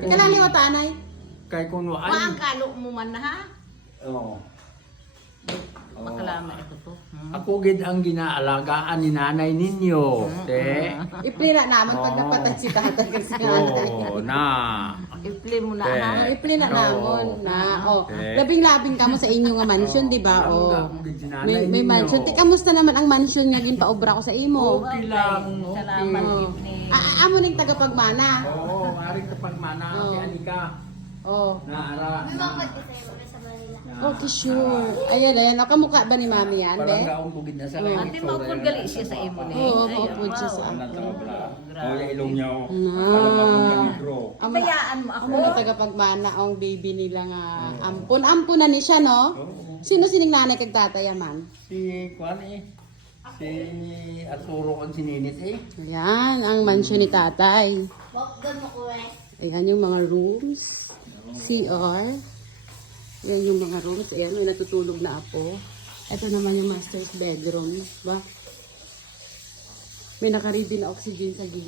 Kailan liwa tanay? Kay kuno ay. Waang kalo mo man na ha? Oo. Makalama ito to. Ako gid ang ginaalagaan ni nanay ninyo. Te. I-play na naman pag napatay si tatay kasi nanay. Oo, na. I-play mo na Eh. ha? I-play na namon na. Oh, Okay. labing-labing ka mo sa inyo nga mansion, di ba? Oh. May mansion. Ti kamusta naman ang mansion nga ginpaobra ko sa imo? Okay lang. Salamat, Oh. Gibney. Amo ning tagapagmana. Oo, maring kapagmana Oo. si Anika. Oh. Naara. Okay, sure. Ayan, ayan. Kamukha ba ni mami yan, Parang be? gaong bugid na sa Oo. Ate, maupod gali siya sa imo ni. Oo, maupod siya sa Ano ako. to bla? Oh, yung ilong niya. oh. Ah. Alam mo kung ganito. Amo, Bayaan mo ako. amo na tagapagmana ang baby nila nga ampon. Ampon na ni siya, no? Sino sining nanay kag tatay man? Si Kwan eh. Si Arturo ang sininit eh. Ayan, ang mansion ni tatay. Ayan yung mga rooms. CR. Ayan yung mga rooms. Ayan, may natutulog na apo. Ito naman yung master's bedroom. Ba? May nakaribin na oxygen sa gilid.